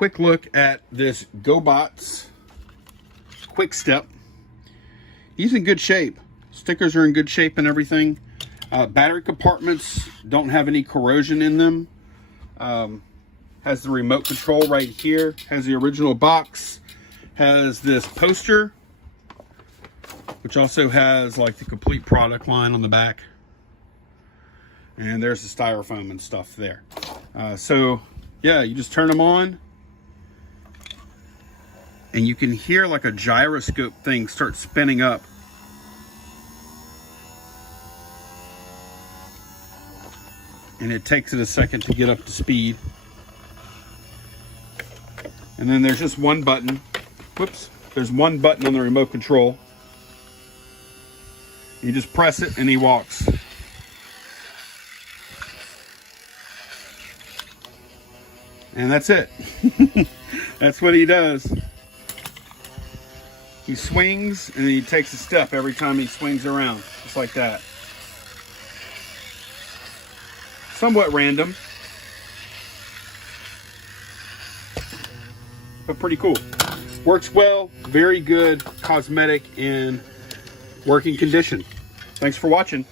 quick look at this GoBots Quick Step. He's in good shape. Stickers are in good shape and everything. Battery compartments don't have any corrosion in them. Has the remote control right here. Has the original box. Has this poster, which also has like the complete product line on the back. And there's the styrofoam and stuff there. So yeah, you just turn them on and you can hear like a gyroscope thing start spinning up. And it takes it a second to get up to speed. And then there's just one button. Whoops. There's one button on the remote control. You just press it and he walks. And that's it. That's what he does. He swings and he takes a step every time he swings around. Just like that. Somewhat random, but pretty cool. Works well, very good cosmetic and working condition. Thanks for watching.